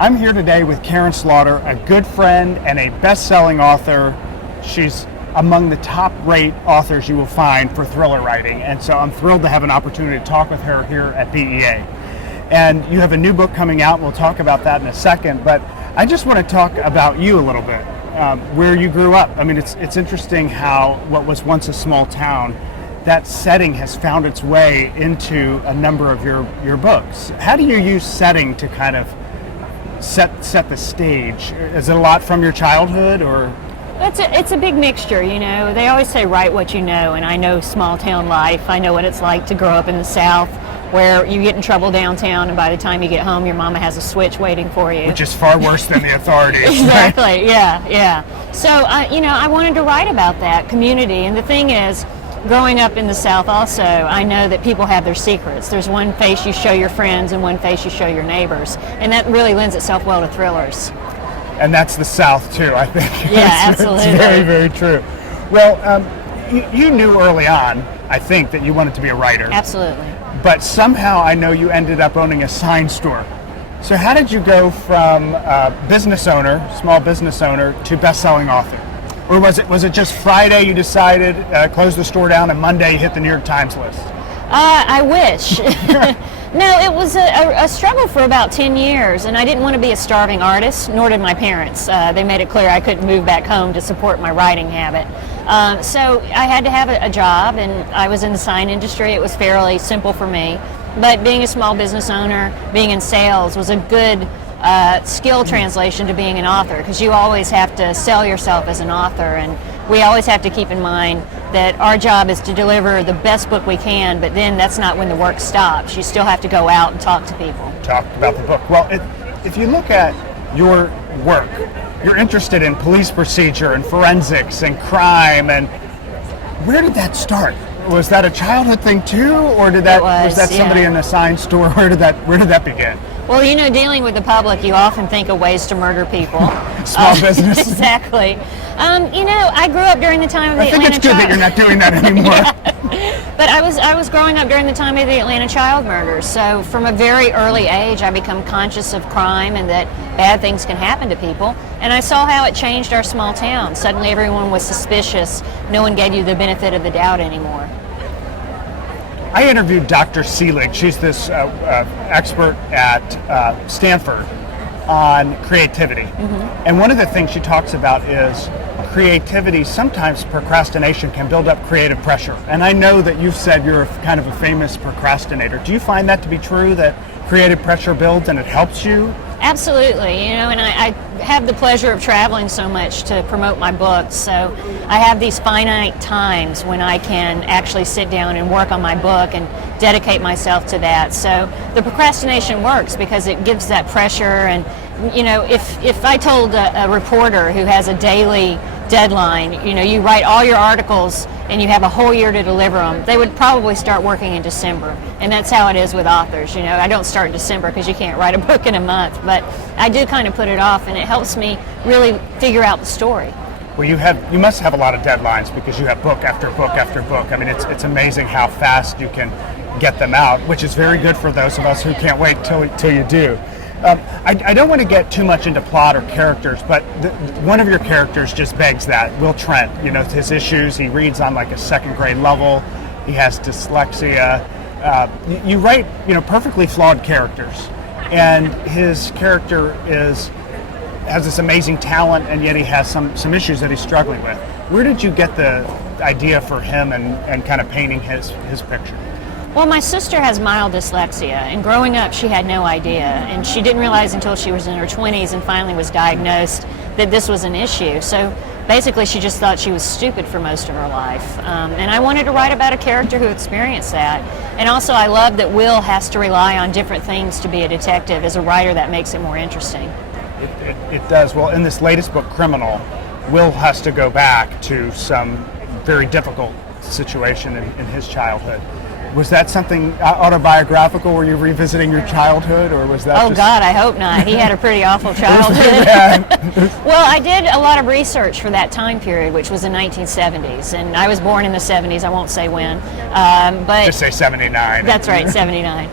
I'm here today with Karin Slaughter, a good friend and a best-selling author. She's among the top-rate authors you will find for thriller writing, and so I'm thrilled to have an opportunity to talk with her here at BEA. And you have a new book coming out, and we'll talk about that in a second, but I just want to talk about you a little bit, where you grew up. I mean, it's interesting how what was once a small town, that setting has found its way into a number of your books. How do you use setting to kind of set the stage? Is it a lot from your childhood, or? It's a big mixture, you know. They always say write what you know, and I know small town life. I know what it's like to grow up in the South, where you get in trouble downtown, and by the time you get home, your mama has a switch waiting for you. Which is far worse than the authorities. Exactly, right? yeah. So, I wanted to write about that community, and the thing is, growing up in the South also, I know that people have their secrets. There's one face you show your friends and one face you show your neighbors, and that really lends itself well to thrillers. And that's the South too, I think. Yeah, absolutely. It's very, very true. Well, you knew early on, I think, that you wanted to be a writer. Absolutely. But somehow I know you ended up owning a sign store. So how did you go from business owner, small business owner, to best-selling author? Or was it just Friday you decided, close the store down, and Monday you hit the New York Times list? I wish. No, it was a struggle for about 10 years, and I didn't want to be a starving artist, nor did my parents. They made it clear I couldn't move back home to support my writing habit. So I had to have a job, and I was in the sign industry. It was fairly simple for me. But being a small business owner, being in sales was a good skill translation to being an author, because you always have to sell yourself as an author, and we always have to keep in mind that our job is to deliver the best book we can, but then that's not when the work stops. You still have to go out and talk to people. Talk about the book. Well, if you look at your work, you're interested in police procedure and forensics and crime, and where did that start? Was that a childhood thing too, or was that somebody in a sign store? Where did that begin? Well, dealing with the public, you often think of ways to murder people. Small business. Exactly. I grew up during the time of the Atlanta. I think it's good that you're not doing that anymore. Yeah. But I was growing up during the time of the Atlanta child murders. So from a very early age, I become conscious of crime and that bad things can happen to people. And I saw how it changed our small town. Suddenly everyone was suspicious. No one gave you the benefit of the doubt anymore. I interviewed Dr. Seelig. She's this expert at Stanford on creativity. Mm-hmm. And one of the things she talks about is creativity. Sometimes procrastination can build up creative pressure. And I know that you've said you're kind of a famous procrastinator. Do you find that to be true, that creative pressure builds and it helps you? Absolutely, and I have the pleasure of traveling so much to promote my books, so I have these finite times when I can actually sit down and work on my book and dedicate myself to that. So the procrastination works because it gives that pressure, and if I told a reporter who has a daily deadline, you write all your articles and you have a whole year to deliver them, they would probably start working in December. And that's how it is with authors. I don't start in December because you can't write a book in a month, but I do kind of put it off, and it helps me really figure out the story. Well, you must have a lot of deadlines because you have book after book after book. I mean, it's amazing how fast you can get them out, which is very good for those of us who can't wait till you do. I don't want to get too much into plot or characters, but one of your characters just begs that. Will Trent, his issues, he reads on like a second grade level, he has dyslexia. You write, perfectly flawed characters, and his character has this amazing talent, and yet he has some issues that he's struggling with. Where did you get the idea for him and kind of painting his picture? Well, my sister has mild dyslexia, and growing up she had no idea, and she didn't realize until she was in her 20s and finally was diagnosed that this was an issue. So basically she just thought she was stupid for most of her life. And I wanted to write about a character who experienced that. And also I love that Will has to rely on different things to be a detective. As a writer, that makes it more interesting. It does. Well, in this latest book, Criminal, Will has to go back to some very difficult situation in his childhood. Was that something autobiographical? Were you revisiting your childhood, or was that? Oh God, I hope not. He had a pretty awful childhood. Well, I did a lot of research for that time period, which was the 1970s, and I was born in the 70s. I won't say when, but just say 79. That's right, 79.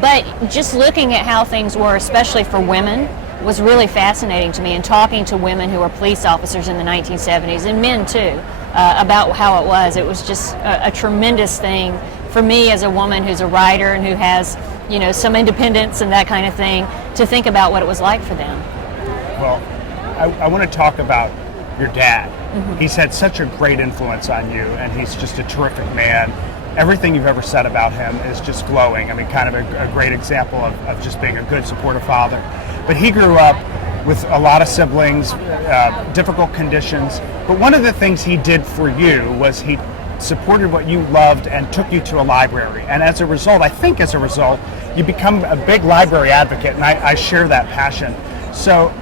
But just looking at how things were, especially for women, was really fascinating to me, and talking to women who were police officers in the 1970s, and men too, about how it was. It was just a tremendous thing for me as a woman who's a writer and who has, some independence and that kind of thing, to think about what it was like for them. Well, I want to talk about your dad. Mm-hmm. He's had such a great influence on you, and he's just a terrific man. Everything you've ever said about him is just glowing. I mean, kind of a great example of just being a good, supportive father. But he grew up with a lot of siblings, difficult conditions. But one of the things he did for you was he supported what you loved and took you to a library. And as a result, you become a big library advocate, and I share that passion. So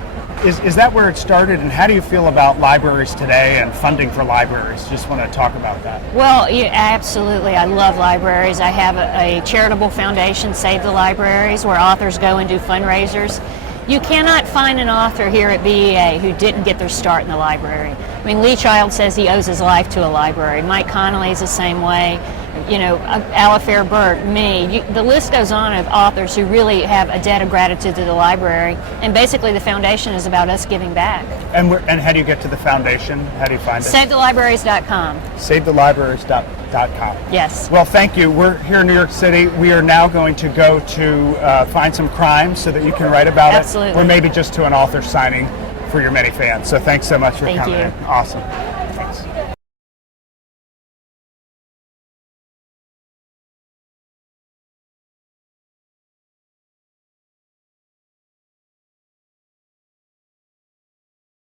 is that where it started, and how do you feel about libraries today and funding for libraries? Just want to talk about that. Well, yeah, absolutely. I love libraries. I have a charitable foundation, Save the Libraries, where authors go and do fundraisers. You cannot find an author here at BEA who didn't get their start in the library. I mean, Lee Child says he owes his life to a library. Mike Connolly's the same way. Alifair Burt, me. The list goes on of authors who really have a debt of gratitude to the library. And basically, the foundation is about us giving back. And how do you get to the foundation? How do you find it? SaveTheLibraries.com. SaveTheLibraries.com. Yes. Well, thank you. We're here in New York City. We are now going to go to find some crime so that you can write about Absolutely. it. Or maybe just to an author signing for your many fans. So thanks so much for Thank coming you. in. Awesome. Thanks.